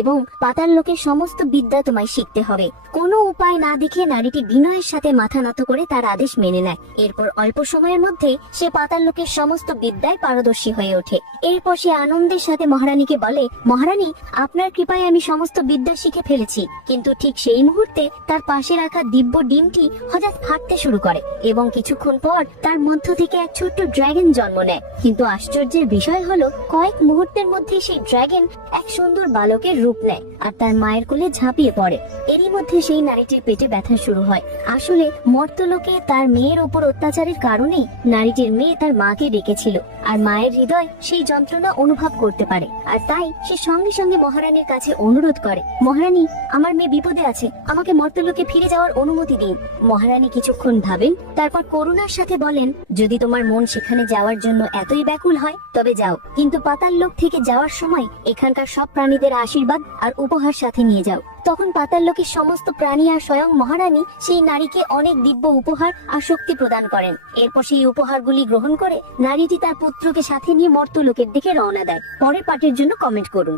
এবং পাতাল লোকের সমস্ত বিদ্যা তোমায় শিখতে হবে। কোনো উপায় না দেখে নারীটি বিনয়ের সাথে মাথা নত করে তার আদেশ মেনে নেয়। এরপর অল্প সময়ের মধ্যে সে পাতাল লোকের সমস্ত বিদ্যায় পারদর্শী হয়ে ওঠে। এরপর সে আনন্দের সাথে মহারানীকে বলে, মহারানী, আপনার কৃপায় আমি সমস্ত বিদ্যা শিখে ফেলেছি। কিন্তু ঠিক সেই মুহূর্তে তার পাশে রাখা দিব্য ডিমটি হঠাৎ ফাটতে শুরু করে এবং কিছুক্ষণ পর তার মধ্য থেকে এক ছোট্ট ড্রাগন জন্ম নেয়। কিন্তু আশ্চর্যের বিষয় হলো, কয়েক মুহূর্তের মধ্যে সেই ড্রাগন এক সুন্দর বালকের রূপ নেয় আর তার মায়ের কোলে ঝাঁপিয়ে পড়ে। এরই মধ্যে সেই নারীটির পেটে ব্যথা শুরু হয়। আসলে মর্তলোকে তার মেয়ের ওপর অত্যাচারের কারণেই নারীটির মেয়ে তার মাকে ডেকেছিল, আর মায়ের হৃদয় সেই যন্ত্রণা অনুভব করতে পারে। আর তাই সে সঙ্গে সঙ্গে মহারানীর কাছে অনুরোধ করে, মহারানী, আমার মেয়ে বিপদে আছে, আমাকে মর্তলোকে ফিরে যাওয়ার অনুমতি দিন। মহারানী কিছুক্ষণ ভাবেন, তারপর করুণার সাথে বলেন, যদি তোমার মন সেখানে যাওয়ার জন্য এতই ব্যাকুল হয় তবে যাও, কিন্তু পাতাল লোক থেকে যাওয়ার সময় এখানকার সব প্রাণীদের আশীর্বাদ আর উপহার সাথে নিয়ে যাও। তখন পাতাল লোকের সমস্ত প্রাণী আর স্বয়ং মহারানী সেই নারীকে অনেক দিব্য উপহার আর শক্তি প্রদান করেন। এরপর সেই উপহারগুলি গ্রহণ করে নারীটি তার পুত্রকে সাথে নিয়ে মর্তলোকের দিকে রওনা দেয়। পরের পার্টের জন্য কমেন্ট করুন।